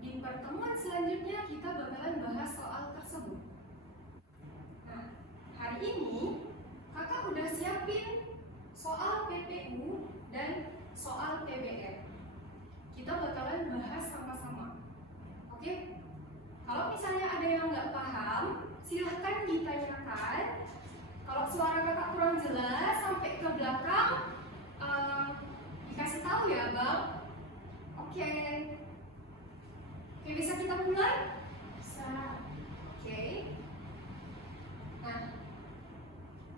di pertemuan selanjutnya kita bakalan bahas soal tersebut. Nah, hari ini kakak udah siapin soal PPU dan soal PBR. Kita bakalan bahas sama-sama. Oke? Kalau misalnya ada yang nggak paham, silahkan ditanyakan. Kalau suara kakak kurang jelas sampai ke belakang, dikasih tahu ya, Bang. Oke. Oke, bisa kita mulai? Bisa. Oke. Nah,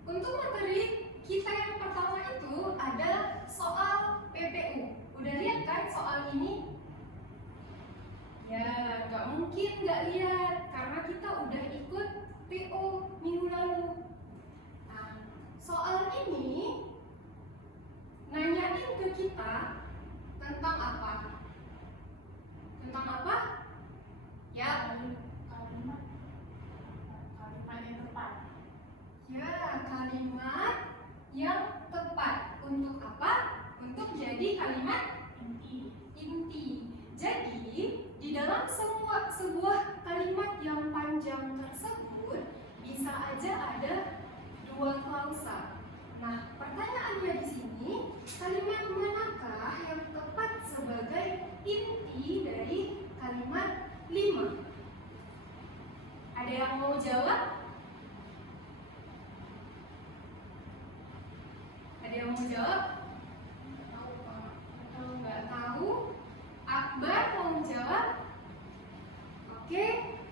untuk materi kita yang pertama itu ada soal PPU. Udah lihat kan soal ini? Ya, nggak mungkin nggak lihat karena kita udah ikut PO minggu lalu. Nah, soal ini nanyain ke kita tentang apa? Tentang apa? Ya, kalimat yang tepat. Ya, kalimat yang tepat. Untuk apa? Untuk jadi kalimat inti. Jadi, di dalam sebuah kalimat yang panjang tersebut bisa aja ada dua klausa. Nah, pertanyaannya di sini, kalimat manakah yang tepat sebagai inti dari kalimat 5? Ada yang mau jawab? Ada yang mau jawab? Atau nggak tahu? Akbar mau jawab? Oke,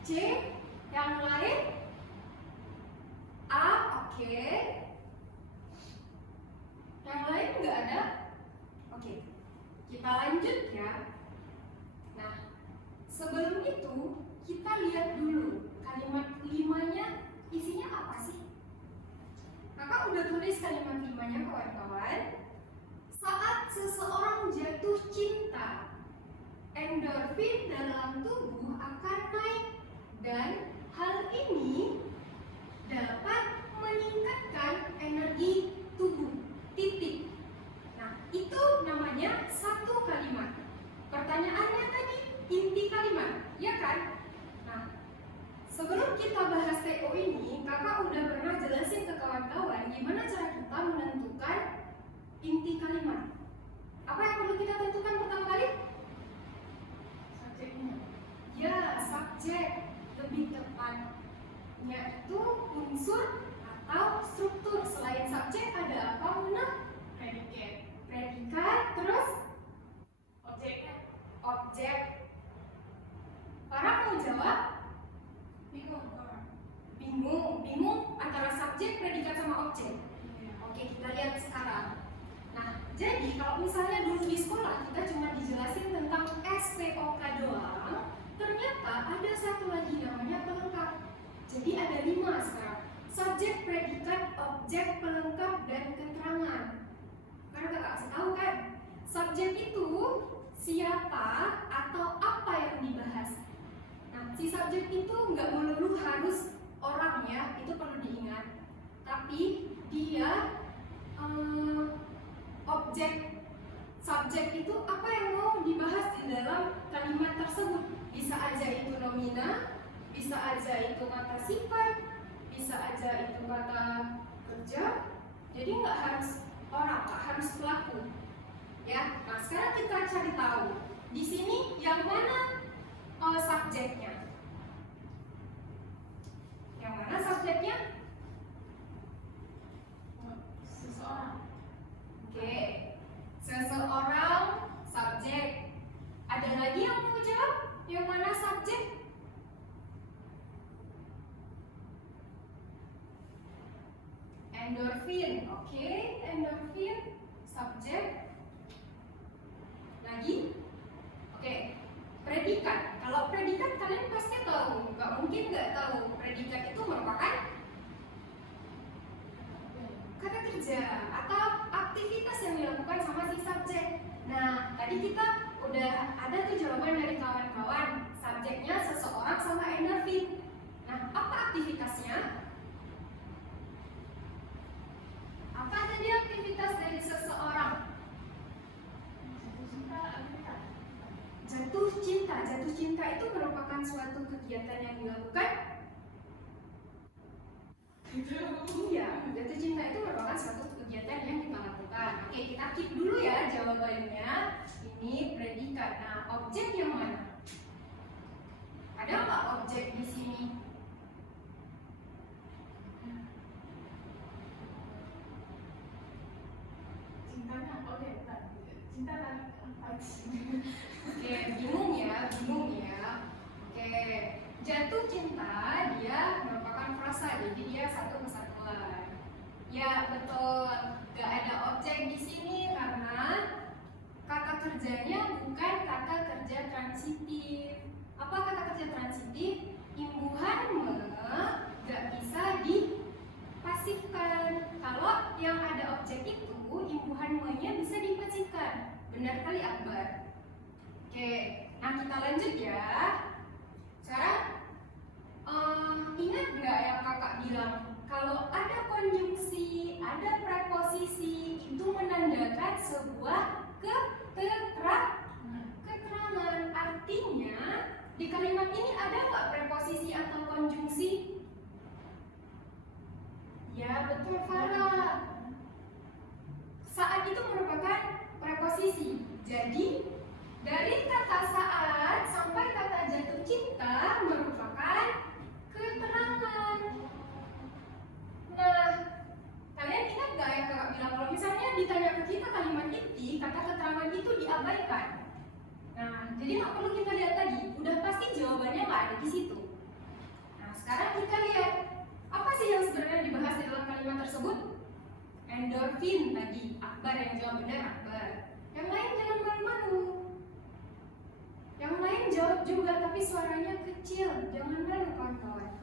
C. Yang lain? A, oke. Yang lain nggak ada? Oke, kita lanjut ya. Nah, sebelum itu kita lihat dulu kalimat 5-nya isinya apa sih? Kakak udah tulis kalimat 5-nya kawan-kawan. Saat seseorang jatuh cinta, endorfin dalam tubuh akan naik dan hal ini dapat meningkatkan energi tubuh. Titik. Nah, itu namanya satu kalimat. Pertanyaannya tadi inti kalimat, ya kan? Nah, sebelum kita bahas TO ini, kakak udah pernah jelasin ke kawan-kawan gimana cara kita menentukan inti kalimat. Apa yang perlu kita tentukan pertama kali? Subjeknya. Ya, subjek. Lebih tepatnya itu unsur atau struktur. Selain subjek ada apa, Muna? Predikat, terus objek. Farah mau jawab? Bingung antara subjek, predikat sama objek. Oke, kita lihat sekarang. Nah, jadi kalau misalnya dulu di sekolah kita cuma dijelasin tentang SPOK doang, ternyata ada satu lagi namanya pelengkap. Jadi ada 5 sekarang. Subjek, predikat, objek, pelengkap, dan keterangan. Karena kakak kasih tahu kan, subjek itu siapa atau apa yang dibahas. Nah, si subjek itu nggak melulu harus orang ya, itu perlu diingat. Tapi dia objek, subjek itu apa yang mau dibahas di dalam kalimat tersebut. Bisa aja itu nomina, bisa aja itu kata sifat, bisa aja itu kata kerja. Jadi nggak harus orang, nggak harus pelaku. Ya, nah sekarang kita cari tahu di sini yang mana subjeknya. Yang mana subjeknya? Seseorang. Oke, seseorang subjek. Ada lagi yang mau jawab? Yang mana subjek? Endorfin. Oke, endorfin subjek. Lagi? Oke, predikat. Kalau predikat kalian pasti tahu, nggak mungkin nggak tahu. Predikat itu merupakan kata kerja atau aktivitas yang dilakukan sama si subjek. Nah, tadi kita udah ada tuh jawaban dari kawan-kawan. Subjeknya seseorang sama endorfin. Nah, apa aktivitasnya? Apa tadi aktivitas dari seseorang? Jatuh jatuh cinta. Jatuh cinta itu merupakan suatu kegiatan yang dilakukan. Iya, jatuh cinta itu merupakan suatu kegiatan yang kita lakukan. Oke, kita keep dulu ya jawabannya. Ini predikat. Nah, objek yang mana? Ada nggak objek di sini? Cintanya cinta lagi apa sih? Oke, bingung ya. Oke, jatuh cinta dia merupakan frasa, jadi dia satu kesatuan. Ya betul, gak ada objek di sini karena kata kerjanya bukan kata kerja transitif. Apa kata kerja transitif? Imbuhan me gak bisa dipasifkan. Kalau yang ada objek itu, imbuhan me-nya bisa dipasifkan. Benar kali Akbar. Oke, nah kita lanjut ya. Sekarang ingat nggak yang kakak bilang? Kalau ada konjungsi, ada preposisi, itu menandakan sebuah keterangan. Artinya di kalimat ini ada nggak preposisi atau konjungsi? Ya betul Farah. Saat itu merupakan preposisi. Jadi dari kata saat sampai kata jatuh cinta merupakan keterangan. Nah, kalian ingat gak yang kakak bilang kalau misalnya ditanya ke kita kalimat inti, kata keterangan itu diabaikan. Nah, jadi nggak perlu kita lihat lagi, udah pasti jawabannya nggak ada di situ. Nah, sekarang kita lihat apa sih yang sebenarnya dibahas di dalam kalimat tersebut? Endorfin tadi, Akbar yang jawab benar Akbar. Yang lain jangan malu-malu. Yang lain jawab juga tapi suaranya kecil, jangan malu kawan-kawan.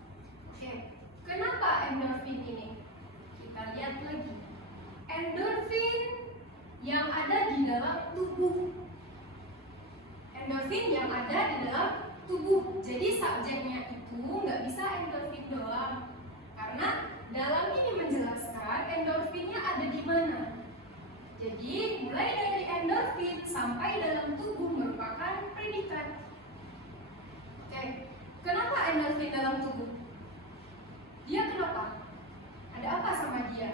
Oke, kenapa endorfin ini? Kita lihat lagi. Endorfin yang ada di dalam tubuh. Endorfin yang ada di dalam tubuh. Jadi subjeknya itu nggak bisa endorfin doang. Karena dalam ini menjelaskan endorfinnya ada di mana. Jadi mulai dari endorfin sampai dalam tubuh merupakan predikat. Oke, kenapa endorfin dalam tubuh? Dia kenapa? Ada apa sama dia?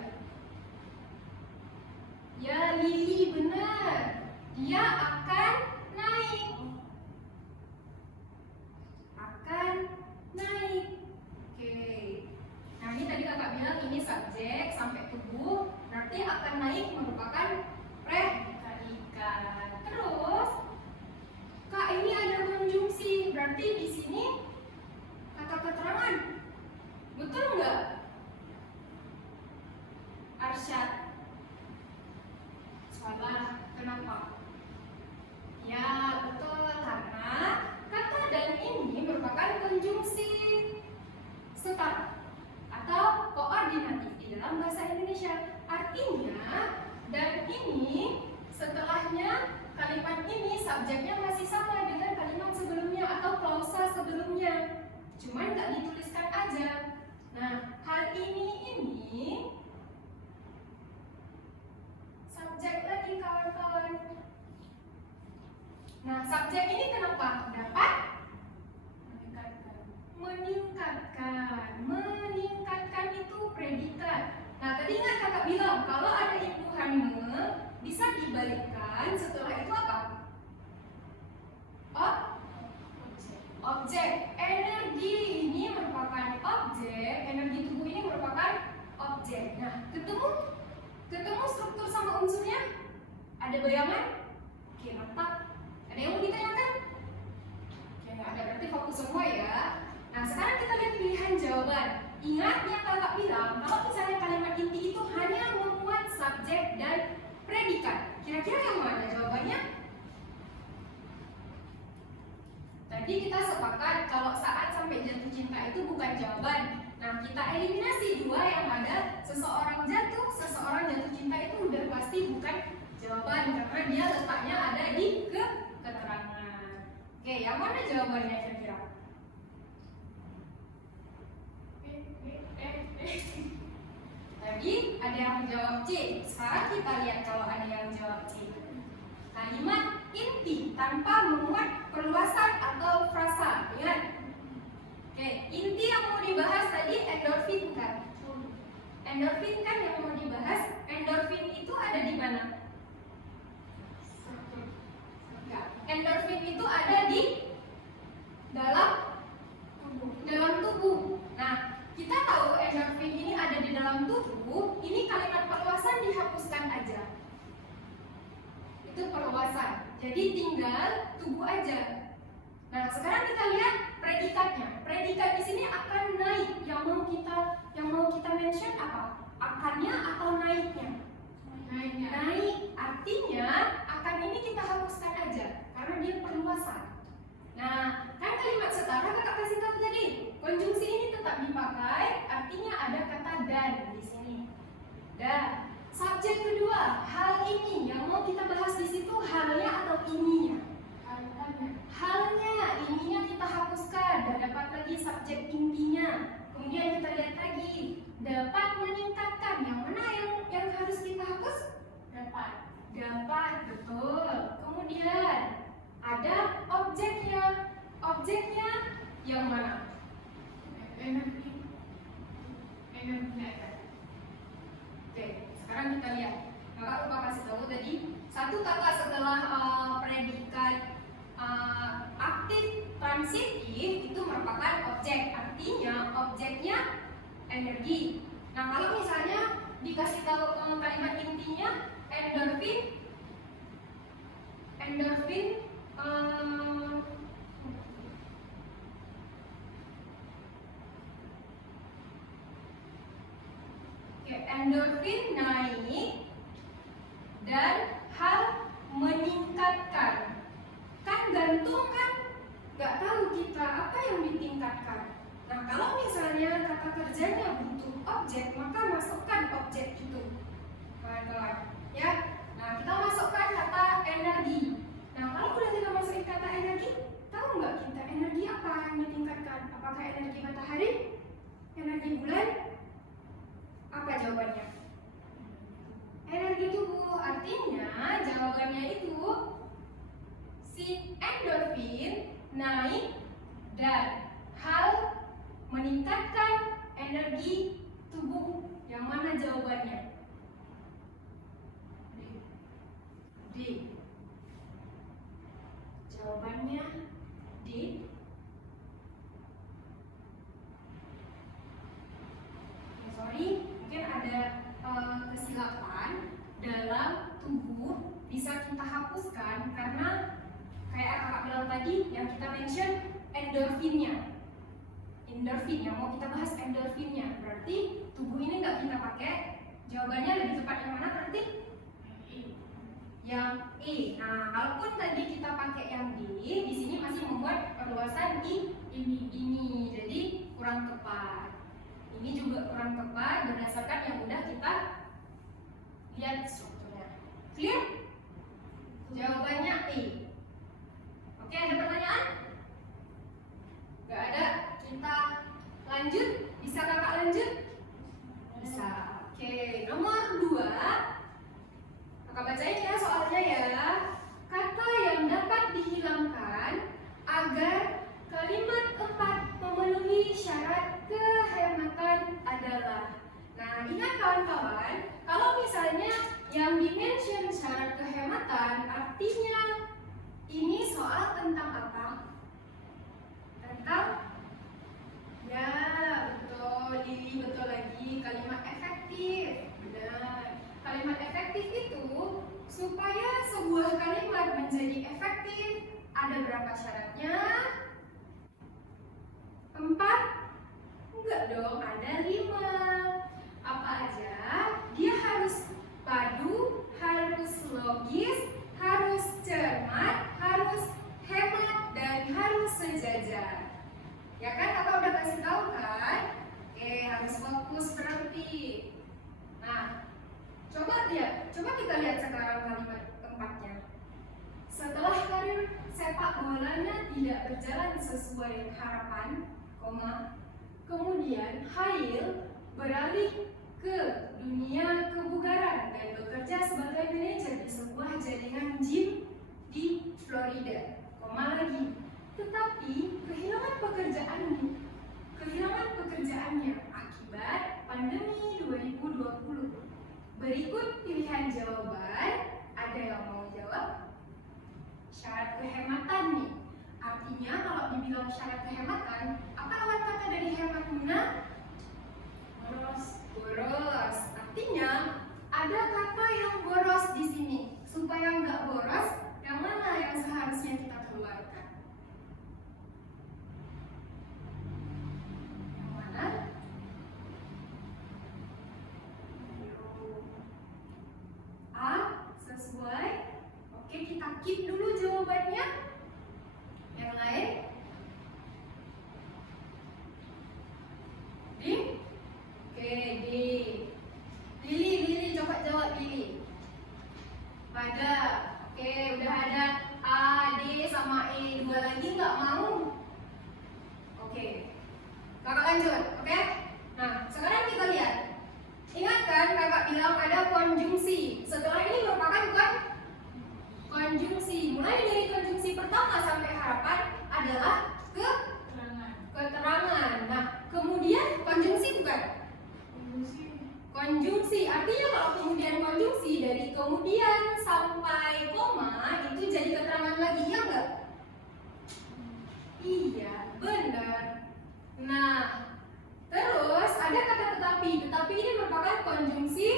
Ya Lili benar. Dia akan naik. Oke. Nah ini tadi kakak bilang ini subjek sampai tubuh, berarti akan naik merupakan predikat. Terus kak ini ada konjungsi, berarti di sini kata keterangan. Betul nggak? Arsyad. Salah. Kenapa? Ya betul, karena kata dan ini merupakan konjungsi setara atau koordinatif di dalam bahasa Indonesia. Artinya dan ini setelahnya kalimat ini subjeknya masih sama dengan kalimat sebelumnya atau klausa sebelumnya, cuman nggak dituliskan aja. Nah hal ini subjek lagi kawan-kawan. Nah subjek ini kenapa dapat meningkatkan itu predikat. Nah tadi ingat kakak bilang kalau ada imbuhan me bisa dibalikkan, setelah itu apa? Objek. Energi ini merupakan objek, energi tubuh ini merupakan objek. Nah ketemu struktur sama unsurnya? Ada bayangan? Oke, mantap. Ada yang mau ditanyakan? Oke, nggak ada, berarti fokus semua ya. Nah, sekarang kita lihat pilihan jawaban. Ingat yang kakak bilang, kalau misalnya kalimat inti itu hanya memuat subjek dan predikat. Kira-kira yang mana jawabannya? Tadi kita sepakat kalau saat sampai jatuh cinta itu bukan jawaban. Nah, kita eliminasi dua yang ada. Seseorang jatuh cinta itu udah pasti bukan jawaban karena dia letaknya ada di keterangan. Oke, yang mana jawabannya kira-kira? Tadi ada yang menjawab C. Sekarang kita lihat kalau ada yang menjawab C. Kalimat inti tanpa memuat perluasan endorfin kan yang mau dibahas. Endorfin itu ada di mana? Enggak. Endorfin itu ada di dalam tubuh. Nah, kita tahu endorfin ini ada di dalam tubuh. Ini kalimat perluasan dihapuskan aja. Itu perluasan. Jadi tinggal tubuh aja. Nah, sekarang kita lihat predikatnya. Predikat di sini akan naik. Yang mau kita mention apa? Akannya atau naiknya? Naik. Artinya akan ini kita hapuskan aja karena dia perluasan. Nah, kan kalimat setara kakak kasih tahu tadi. Konjungsi ini tetap dipakai, artinya ada kata dan di sini. Dan subjek kedua, hal ini yang mau kita bahas di situ halnya atau ininya? Halnya, ininya kita hapuskan dan dapat lagi subjek intinya. Kemudian kita lihat lagi, dapat meningkatkan. Yang mana yang harus kita hapus? Dapat, betul. Kemudian ada objeknya. Objeknya yang mana? Energi. Oke, sekarang kita lihat. Kakak lupa kasih tahu tadi, satu kata setelah predikat aktif transitif itu merupakan objek. Artinya objeknya energi. Nah, kalau misalnya dikasih tahu kalimat intinya endorfin endorfin naik dan hal meningkatkan. Kan gantung kan? Gak tahu kita apa yang ditingkatkan. Nah, kalau misalnya kata kerjanya butuh objek, maka masukkan objek itu. Kawan-kawan, ya. Nah, kita masukkan kata energi. Nah, kalau udah kita masukin kata energi, tahu nggak kita energi apa yang ditingkatkan? Apakah energi matahari? Energi bulan? Apa jawabannya? Energi tubuh. Artinya jawabannya itu si endorfin naik dan hal meningkatkan energi tubuh. Yang mana jawabannya? D. Jawabannya D. Sorry, mungkin ada kesilapan dalam tubuh, bisa kita hapuskan karena kayak kakak bilang tadi yang kita mention endorfinnya. Endorfin yang mau kita bahas endorfinnya. Berarti tubuh ini nggak kita pakai. Jawabannya lebih tepat yang mana berarti? Yang E. Nah, kalaupun tadi kita pakai yang D, di sini masih membuat perluasan ini. Jadi kurang tepat. Ini juga kurang tepat berdasarkan yang udah kita lihat strukturnya. Clear? Jawabannya E. Oke, ada pertanyaan? Gak ada? Kita lanjut? Bisa kakak lanjut? Bisa. Oke, nomor 2. Kakak bacain ya soalnya ya. Kata yang dapat dihilangkan agar kalimat 4 memenuhi syarat kehematan adalah. Nah, ingat kawan-kawan, kalau misalnya yang dimention syarat kehematan artinya ini soal tentang apa? Tentang ya, betul, Lili, betul lagi, kalimat efektif. Benar. Kalimat efektif itu supaya sebuah kalimat menjadi efektif ada berapa syaratnya? 4? Enggak dong, ada 5. Apa aja? Dia harus padu, harus logis, harus cermat, harus hemat, dan harus sejajar. Ya kan, kakak udah kasih tahu kan? Harus fokus berarti. Nah, coba kita lihat sekarang kalimat keempatnya. Setelah karir sepak bolanya tidak berjalan sesuai harapan, kemudian Hail beralih ke dunia kebugaran dan bekerja sebagai manajer di sebuah jaringan gym di Florida, lagi. Tetapi kehilangan pekerjaannya akibat pandemi 2020. syarat kehematan, apa lawan kata dari hemat Muna? Boros. Boros. Artinya ada kata yang boros di sini. Supaya nggak boros, yang mana yang seharusnya kita keluarkan? Yang mana? A sesuai. Oke, kita keep dulu jawabannya. Yang lain? D? Oke, D. Lili, coba jawab Lili. Pada. Oke, udah ada A, D, sama E. Dua lagi nggak mau? Oke. Kakak lanjut, oke? Nah, sekarang kita lihat. Ingat kan kakak bilang ada konjungsi. Setelah ini merupakan bukan konjungsi. Mulai dari konjungsi pertama sampai harapan adalah keterangan. Nah, kemudian konjungsi bukan? Konjungsi. Artinya kalau kemudian konjungsi dari kemudian sampai koma itu jadi keterangan lagi, iya enggak? Iya, benar. Nah, terus ada kata tetapi. Tetapi ini merupakan konjungsi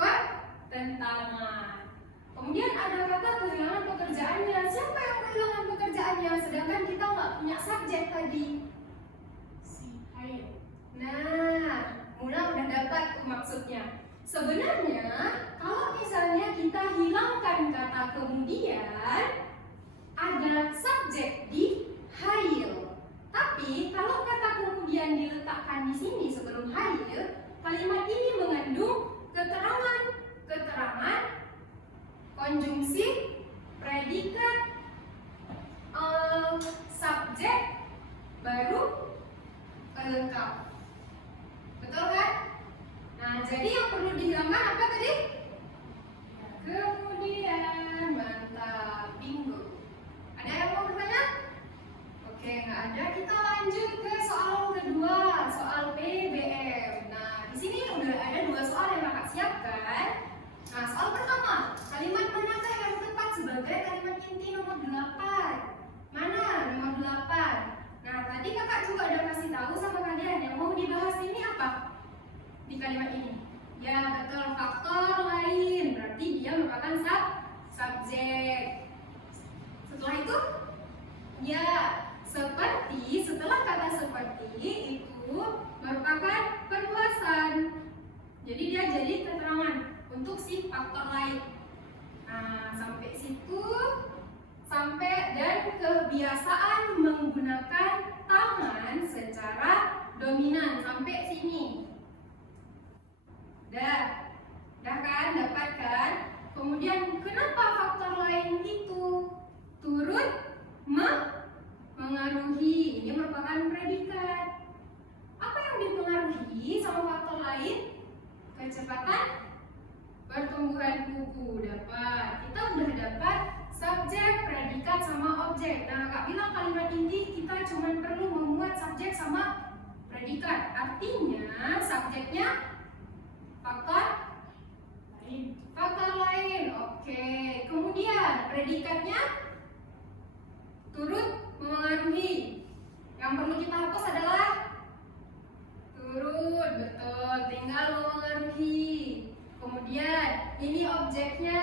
pertentangan. Kemudian ada kata kehilangan pekerjaannya. Siapa yang kehilangan pekerjaannya? Sedangkan kita nggak punya subjek tadi. Si Hayo. Nah, Muna udah dapat tuh maksudnya. Sebenarnya kalau misalnya kita hilangkan kata kemudian, ada subjek di hail. Tapi kalau kata kemudian diletakkan di sini sebelum hail, kalimat ini mengandung keterangan, konjungsi, predikat, subjek, baru pelengkap. Betul kan? Nah, jadi yang perlu dihilangkan apa tadi? Kemudian, mantap, bingo. Ada yang mau bertanya? Oke, nggak ada. Kita lanjut ke soal kedua, soal PBM. Nah, di sini udah ada dua soal yang kakak siapkan. Nah, soal pertama, kalimat manakah yang tepat sebagai kalimat inti nomor 8? Mana nomor 8? Nah, tadi kakak juga udah kasih tahu sama kalian yang mau dibahas ini apa? Di kalimat ini. Ya, betul, faktor lain. Berarti dia merupakan subjek. Setelah itu, ya, seperti, setelah kata seperti itu merupakan perluasan. Jadi dia jadi keterangan untuk si faktor lain. Nah, sampai situ, sampai dan kebiasaan menggunakan tangan secara dominan sampai sini. Dah kan, dapat kan? Kemudian kenapa faktor lain itu turut mengaruhi? Ini merupakan predikat. Apa yang dipengaruhi sama faktor lain? Kecepatan pertumbuhan kuku. Dapat. Kita udah dapat subjek, predikat, sama objek. Nah, kakak bilang kalimat inti kita cuma perlu memuat subjek sama predikat. Artinya subjeknya faktor lain. Oke. Kemudian predikatnya turut memengaruhi. Yang perlu kita hapus adalah turut, betul, tinggal memengaruhi. Kemudian ini objeknya,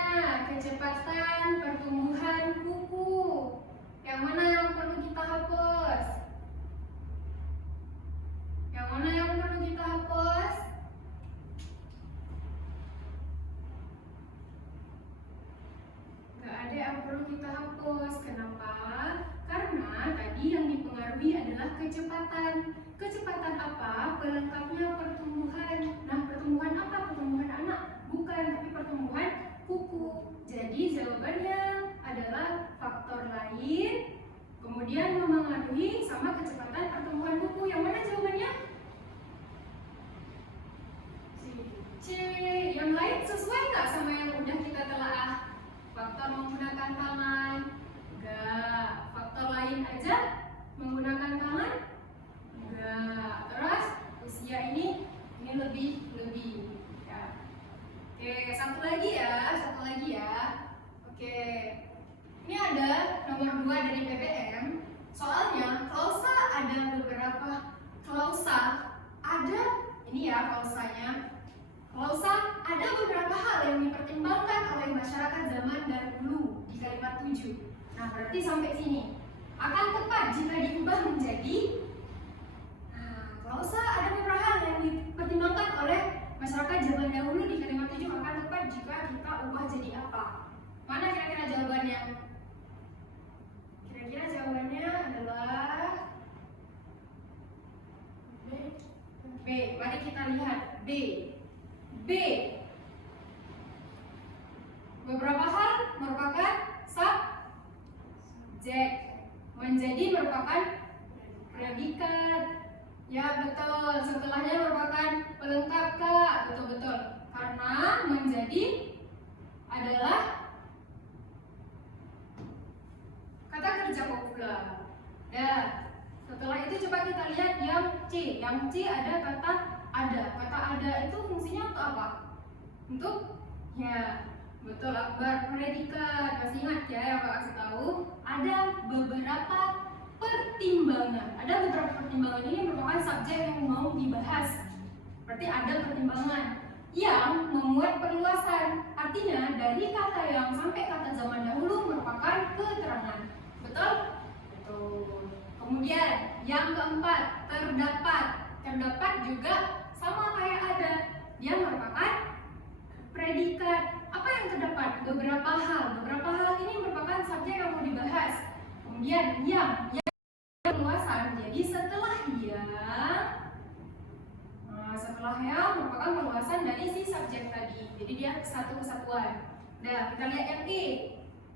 kecepatan pertumbuhan kuku. Yang mana yang perlu kita hapus? Yang mana yang perlu kita hapus? Gak ada yang perlu kita hapus. Kenapa? Karena tadi yang dipengaruhi adalah kecepatan. Kecepatan apa? Pelengkapnya pertumbuhan. Nah, pertumbuhan apa? Pertumbuhan anak? Bukan, tapi pertumbuhan kuku. Jadi jawabannya adalah faktor lain, kemudian memengaruhi sama kecepatan pertumbuhan kuku. Yang mana jawabannya? C. Yang lain sesuai nggak sama yang udah kita telaah? Faktor menggunakan tangan? Enggak. Faktor lain aja menggunakan tangan? Enggak. Terus usia ini lebih ya. Oke, satu lagi ya. Oke. Ini ada nomor 2 dari PPM. Soalnya kalau Ini ya klausanya. Klausa ada beberapa hal yang dipertimbangkan oleh masyarakat zaman dahulu di kalimat 7. Nah, berarti sampai sini. Akan tepat jika diubah menjadi. Nah, klausa ada beberapa hal yang dipertimbangkan oleh masyarakat zaman dahulu di kalimat 7 akan tepat jika kita ubah jadi apa? Mana kira-kira jawabannya? Kira-kira jawabannya adalah B. Mari kita lihat B. B. Beberapa hal merupakan subjek, menjadi merupakan predikat. Ya betul. Setelahnya merupakan pelengkap Kak. Betul-betul. Karena menjadi adalah kata kerja populer. Ya. Setelah itu coba kita lihat yang C. Yang C ada kata ada. Kata ada itu fungsinya untuk apa? Untuk ya betul akbar predikat. Masih ingat ya yang Pak kasih tahu? Ada beberapa pertimbangan. Ada beberapa pertimbangan ini merupakan subjek yang mau dibahas. Berarti ada pertimbangan yang memuat perluasan. Artinya dari kata yang sampai kata zaman dahulu merupakan keterangan. Betul? Betul. Kemudian yang keempat, terdapat. Terdapat juga sama kayak ada. Dia merupakan predikat. Apa yang terdapat? Beberapa hal. Beberapa hal ini merupakan subjek yang mau dibahas. Kemudian yang perluasan. Jadi setelah yang merupakan perluasan dari si subjek tadi. Jadi dia satu kesatuan. Nah, kita lihat yang E.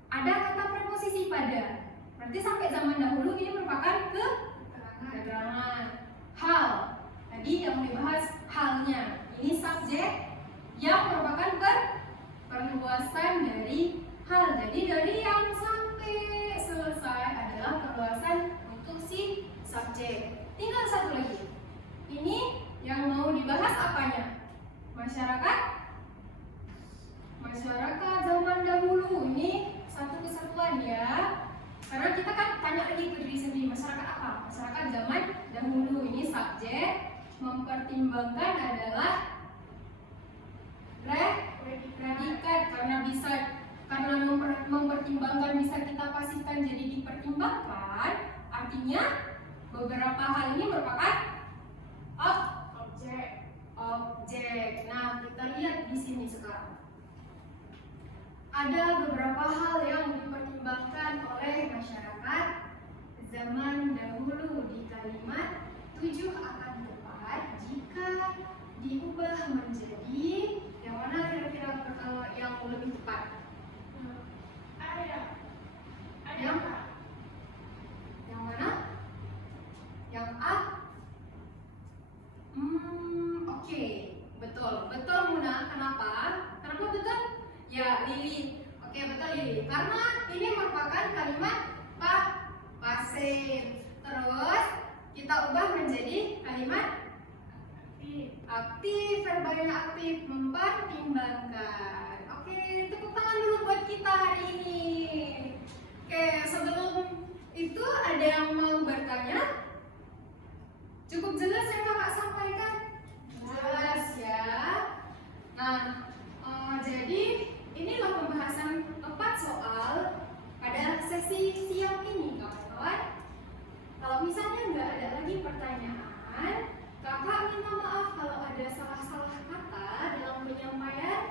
Ada kata preposisi pada. Berarti sampai zaman dahulu ini merupakan keterangan. Hal. Tadi yang dibahas halnya. Ini subjek yang merupakan perluasan dari hal. Jadi dari yang sampai selesai adalah perluasan untuk si subjek. Tinggal satu lagi. Ini yang mau dibahas apanya? Masyarakat zaman dahulu. Ini satu kesatuan ya. Karena kita kan tanya lagi ke diri sendiri, masyarakat apa? Masyarakat zaman dahulu. Ini subjek, mempertimbangkan adalah predikat. Karena mempertimbangkan bisa kita pastikan jadi dipertimbangkan, artinya beberapa hal ini merupakan objek. Nah, kita lihat di sini sekarang. Ada beberapa hal yang dipertimbangkan oleh masyarakat zaman dahulu di kalimat 7 akan tepat jika diubah menjadi yang mana kira-kira yang lebih tepat? Yang mana? Yang A? Oke. Betul Muna. Kenapa? Kenapa betul? Ya, Lili. Oke, betul Lili. Karena ini merupakan kalimat pasif. Terus kita ubah menjadi kalimat aktif. Verbalnya aktif, mempertimbangkan. Oke, tepuk tangan dulu buat kita hari ini. Oke, sebelum itu ada yang mau bertanya? Cukup jelas yang kakak sampaikan? Jelas ya. Nah, jadi inilah pembahasan 4 soal pada sesi siang ini, kawan-kawan. Kalau misalnya nggak ada lagi pertanyaan, kakak minta maaf kalau ada salah-salah kata dalam penyampaian